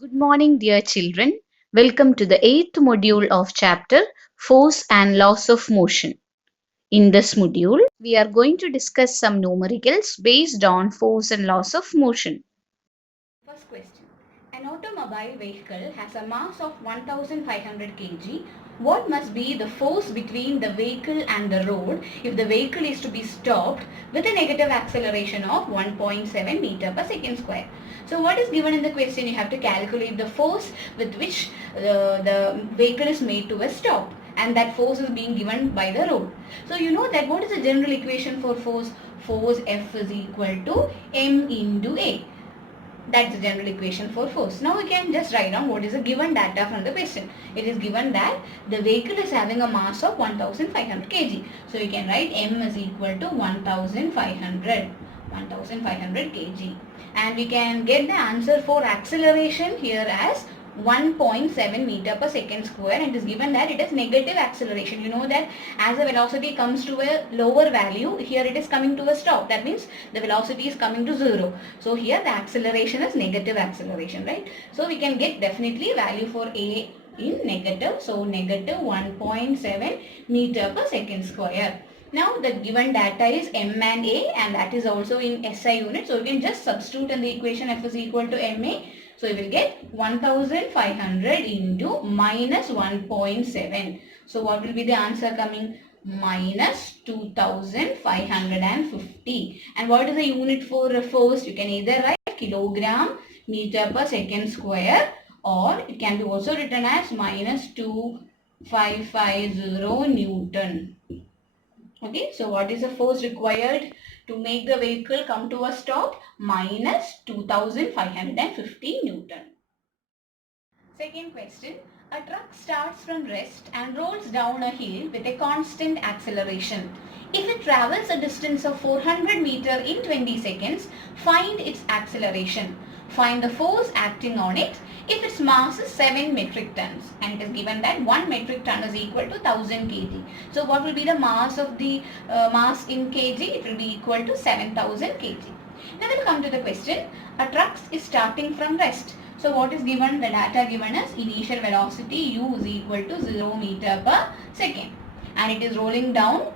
Good morning, dear children. Welcome to the eighth module of chapter Force and Laws of Motion. In this module, we are going to discuss some numericals based on force and laws of motion. First question. An automobile vehicle has a mass of 1500 kg. What must be the force between the vehicle and the road if the vehicle is to be stopped with a negative acceleration of 1.7 meter per second square? So what is given in the question? You have to calculate the force with which the vehicle is made to a stop, and that force is being given by the road. So you know that what is the general equation for force? Force F is equal to m into A. That's the general equation for force. Now we can just write down what is the given data from the question. It is given that the vehicle is having a mass of 1500 kg. So you can write m is equal to 1500 kg. And we can get the answer for acceleration here as 1.7 meter per second square, and it is given that it is negative acceleration. You know that as the velocity comes to a lower value, here it is coming to a stop. That means the velocity is coming to 0. So here the acceleration is negative acceleration, right? So we can get definitely value for A in negative. So negative 1.7 meter per second square. Now the given data is m and a, and that is also in SI unit. So we can just substitute in the equation F is equal to ma. So you will get 1500 into minus 1.7. So what will be the answer coming? Minus 2550. And what is the unit for force? You can either write kilogram meter per second square, or it can be also written as minus 2550 Newton. Okay, so what is the force required to make the vehicle come to a stop? Minus 2550 Newton. Second question. A truck starts from rest and rolls down a hill with a constant acceleration. If it travels a distance of 400 meter in 20 seconds, find its acceleration. Find the force acting on it if its mass is 7 metric tons, and it is given that 1 metric ton is equal to 1000 kg. So what will be the mass of the mass in kg? It will be equal to 7000 kg. Now we'll come to the question. A truck is starting from rest. So what is given? The data given is initial velocity u is equal to 0 meter per second, and it is rolling down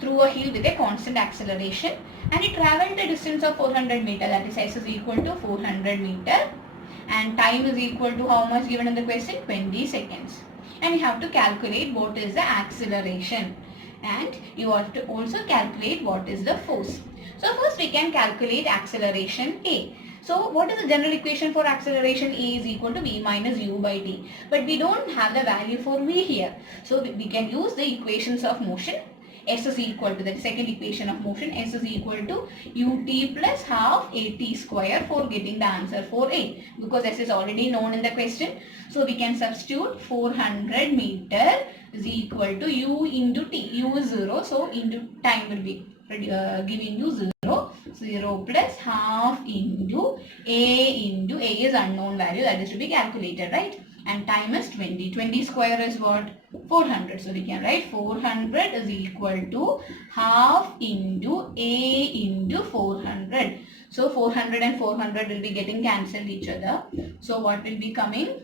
through a hill with a constant acceleration, and it travelled a distance of 400 meter, that is s is equal to 400 meter, and time is equal to how much given in the question? 20 seconds. And you have to calculate what is the acceleration, and you have to also calculate what is the force. So first we can calculate acceleration A. So what is the general equation for acceleration? A is equal to v minus u by t. But we don't have the value for v here. So we can use the equations of motion. S is equal to the second equation of motion. S is equal to ut plus half at square for getting the answer for A. Because S is already known in the question. So we can substitute 400 meter is equal to u into t. U is 0. So into time will be giving you 0. 0 plus half into A is unknown value, that is to be calculated, right? And time is 20. 20 square is what? 400. So we can write 400 is equal to half into A into 400. So 400 and 400 will be getting cancelled each other. So what will be coming?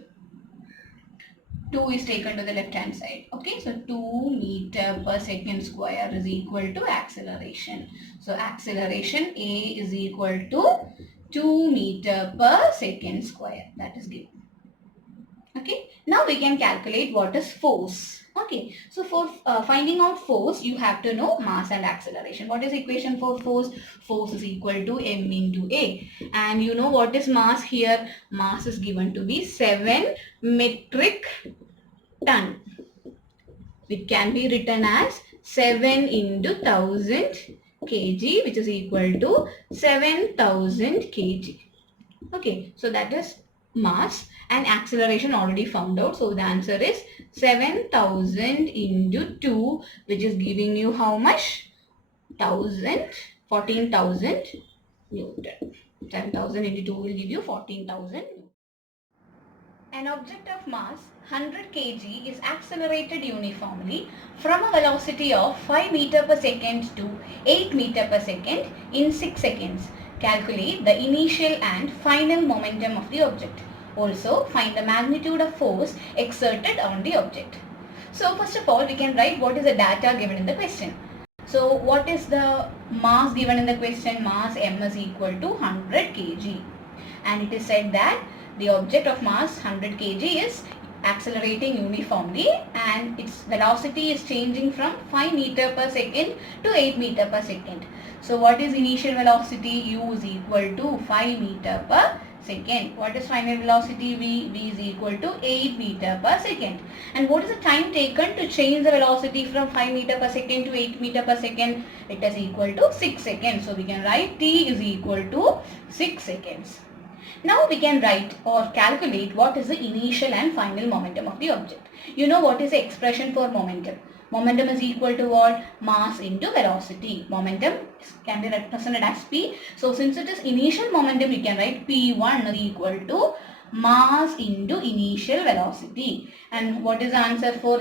2 is taken to the left hand side. Okay, so 2 meter per second square is equal to acceleration. So acceleration A is equal to 2 meter per second square. That is given. Okay, now we can calculate what is force. Okay, so for finding out force, you have to know mass and acceleration. What is the equation for force? Force is equal to m into A. And you know what is mass here? Mass is given to be 7 metric ton. It can be written as 7 into 1000 kg, which is equal to 7000 kg. Okay, so that is mass, and acceleration already found out. So the answer is 7000 into 2, which is giving you how much? 14,000 Newton. 7,000 into 2 will give you 14,000. An object of mass 100 kg is accelerated uniformly from a velocity of 5 meter per second to 8 meter per second in 6 seconds. Calculate the initial and final momentum of the object. Also, find the magnitude of force exerted on the object. So first of all, we can write what is the data given in the question. So what is the mass given in the question? Mass m is equal to 100 kg. And it is said that the object of mass 100 kg is accelerating uniformly and its velocity is changing from 5 meter per second to 8 meter per second. So what is initial velocity? U is equal to 5 meter per second. What is final velocity? V is equal to 8 meter per second. And what is the time taken to change the velocity from 5 meter per second to 8 meter per second? It is equal to 6 seconds. So we can write T is equal to 6 seconds. Now we can write or calculate what is the initial and final momentum of the object. You know what is the expression for momentum. Momentum is equal to what? Mass into velocity. Momentum can be represented as P. So since it is initial momentum, we can write P1 is equal to mass into initial velocity. And what is the answer for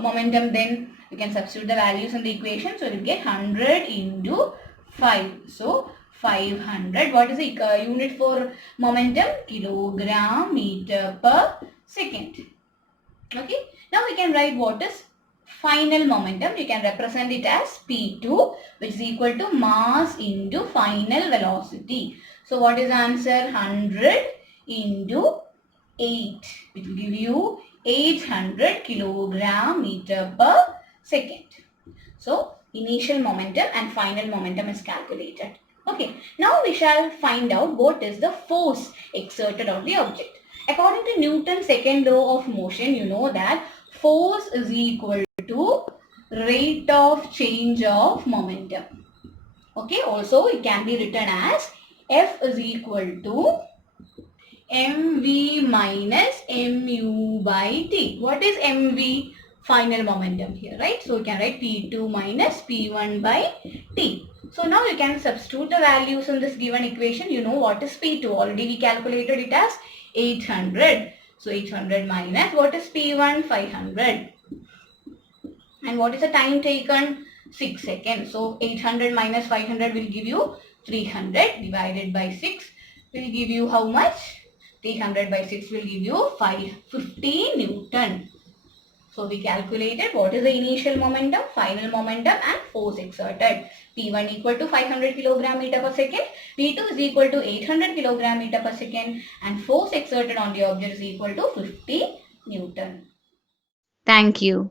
momentum then? We can substitute the values in the equation. So we will get 100 into 5. So 500. What is the unit for momentum? Kilogram meter per second. Okay. Now we can write what is final momentum. You can represent it as P2, which is equal to mass into final velocity. So what is the answer? 100 into 8, which will give you 800 kilogram meter per second. So initial momentum and final momentum is calculated. Okay, now we shall find out what is the force exerted on the object. According to Newton's second law of motion, you know that force is equal to rate of change of momentum. Okay, also it can be written as F is equal to mv minus mu by t. What is mv? Final momentum here, right? So we can write P2 minus P1 by T. So now you can substitute the values in this given equation. You know what is P2. Already we calculated it as 800. So 800 minus what is P1? 500. And what is the time taken? 6 seconds. So 800 minus 500 will give you 300 divided by 6 will give you how much? 300 by 6 will give you 550 Newton. So we calculated what is the initial momentum, final momentum and force exerted. P1 equal to 500 kilogram meter per second, P2 is equal to 800 kilogram meter per second and force exerted on the object is equal to 50 Newton. Thank you.